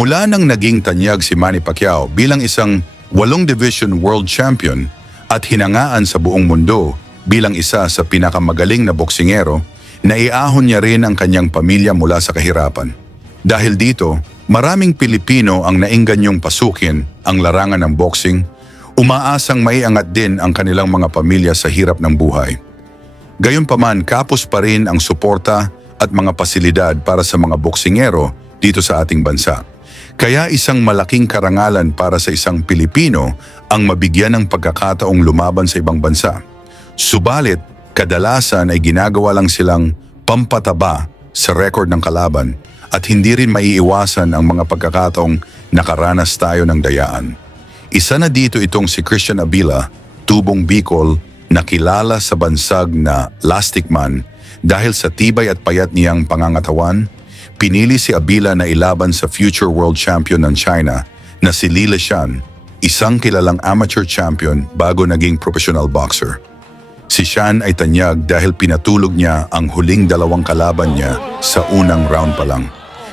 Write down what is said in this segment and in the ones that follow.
Mula nang naging tanyag si Manny Pacquiao bilang isang 8-division world champion at hinangaan sa buong mundo bilang isa sa pinakamagaling na boksingero, naiahon niya rin ang kanyang pamilya mula sa kahirapan. Dahil dito, maraming Pilipino ang naingganyong pasukin ang larangan ng boxing, umaasang maiangat din ang kanilang mga pamilya sa hirap ng buhay. Gayunpaman, kapos pa rin ang suporta at mga pasilidad para sa mga boksingero dito sa ating bansa. Kaya isang malaking karangalan para sa isang Pilipino ang mabigyan ng pagkakataong lumaban sa ibang bansa. Subalit, kadalasan ay ginagawa lang silang pampataba sa record ng kalaban at hindi rin maiiwasan ang mga pagkakataong nakaranas tayo ng dayaan. Isa na dito itong si Christian Abila, tubong Bicol, na kilala sa bansag na Lastic Man dahil sa tibay at payat niyang pangangatawan. Pinili si Abila na ilaban sa future world champion ng China na si Li Leshan, isang kilalang amateur champion bago naging professional boxer. Si Shan ay tanyag dahil pinatulog niya ang huling 2 kalaban niya sa unang round pa lang.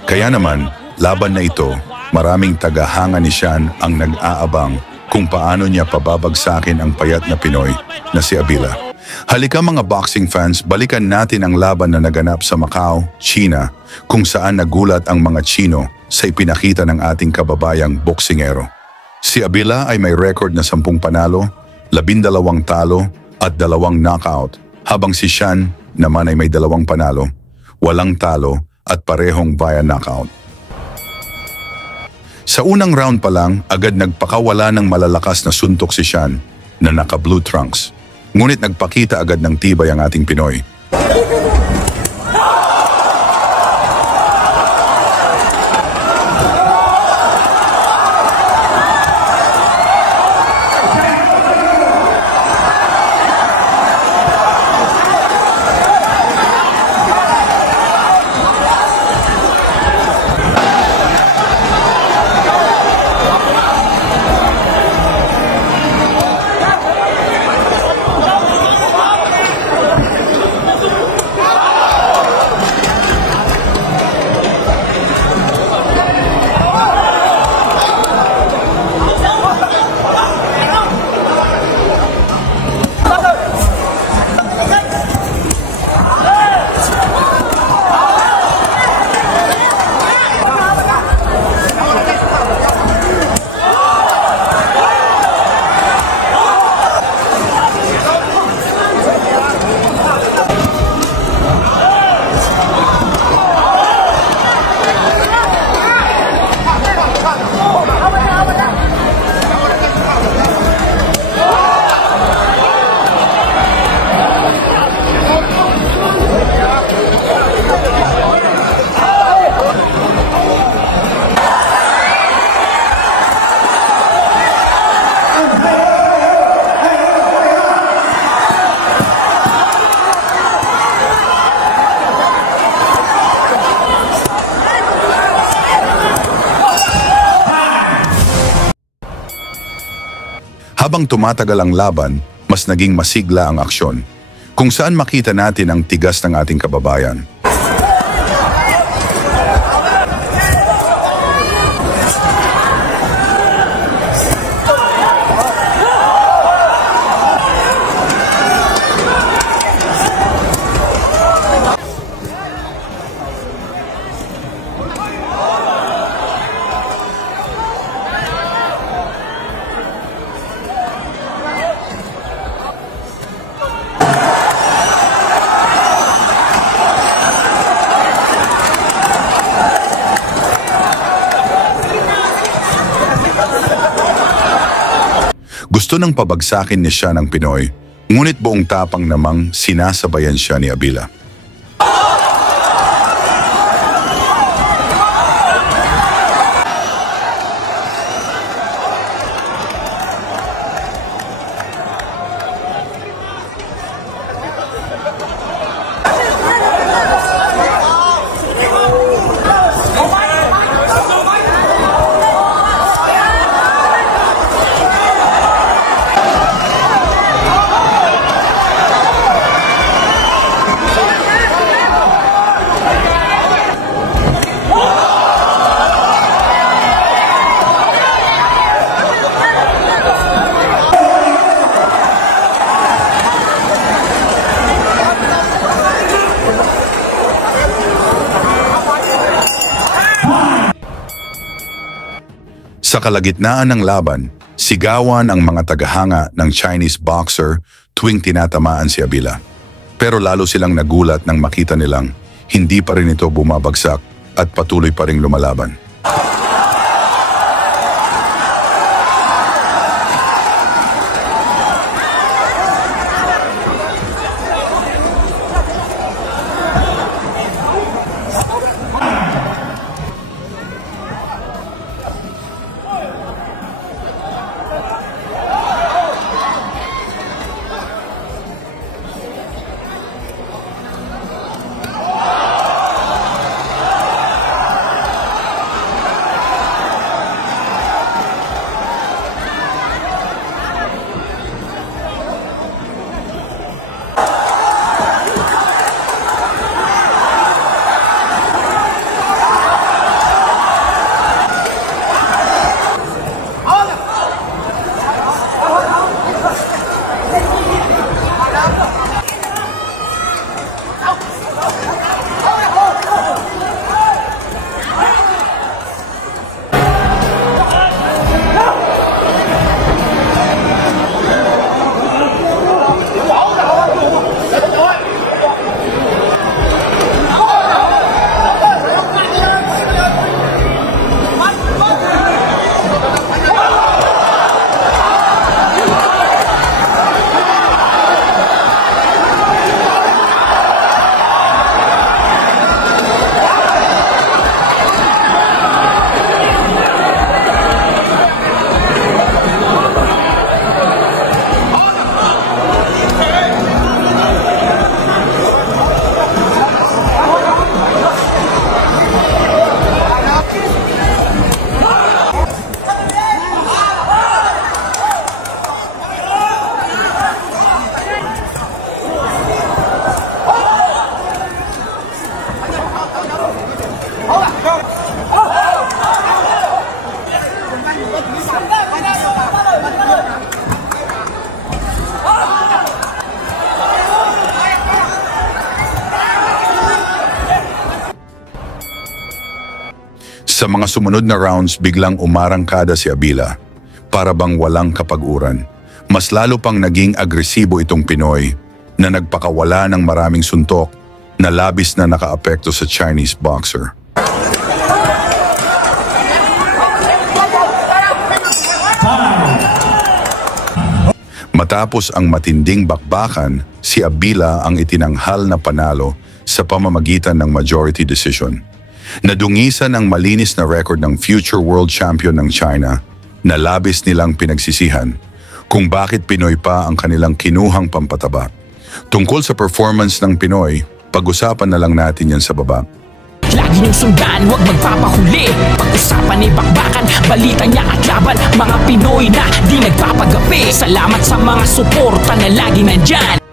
Kaya naman, laban na ito, maraming tagahanga ni Shan ang nag-aabang kung paano niya pababagsakin ang payat na Pinoy na si Abila. Halika mga boxing fans, balikan natin ang laban na naganap sa Macau, China, kung saan nagulat ang mga Chino sa ipinakita ng ating kababayang boksingero. Si Abila ay may record na 10 panalo, 12 talo at 2 knockout, habang si Shan naman ay may 2 panalo, 8 talo at parehong via knockout. Sa unang round pa lang, agad nagpakawala ng malalakas na suntok si Shan na naka-blue trunks. Ngunit nagpakita agad ng tibay ang ating Pinoy. Habang tumatagal ang laban, mas naging masigla ang aksyon, kung saan makita natin ang tigas ng ating kababayan. Gusto nang pabagsakin ni siya ng Pinoy, ngunit buong tapang namang sinasabayan siya ni Abila. Sa kalagitnaan ng laban, sigawan ang mga tagahanga ng Chinese boxer tuwing tinatamaan si Abila. Pero lalo silang nagulat nang makita nilang hindi pa rin ito bumabagsak at patuloy pa ring lumalaban. Sa mga sumunod na rounds, biglang umarangkada si Abila. Para bang walang kapag-uran. Mas lalo pang naging agresibo itong Pinoy na nagpakawala ng maraming suntok na labis na nakaapekto sa Chinese boxer. Matapos ang matinding bakbakan, si Abila ang itinanghal na panalo sa pamamagitan ng majority decision. Nadungisan ang malinis na record ng future world champion ng China na labis nilang pinagsisihan kung bakit Pinoy pa ang kanilang kinuhang pampataba. Tungkol sa performance ng Pinoy, pag-usapan na lang natin yan sa baba. Lagi niyong sundan, huwag magpapahuli. Pag-usapan ni bakbakan, balita niya at laban. Mga Pinoy na di nagpapagapi. Salamat sa mga suporta na lagi nandyan.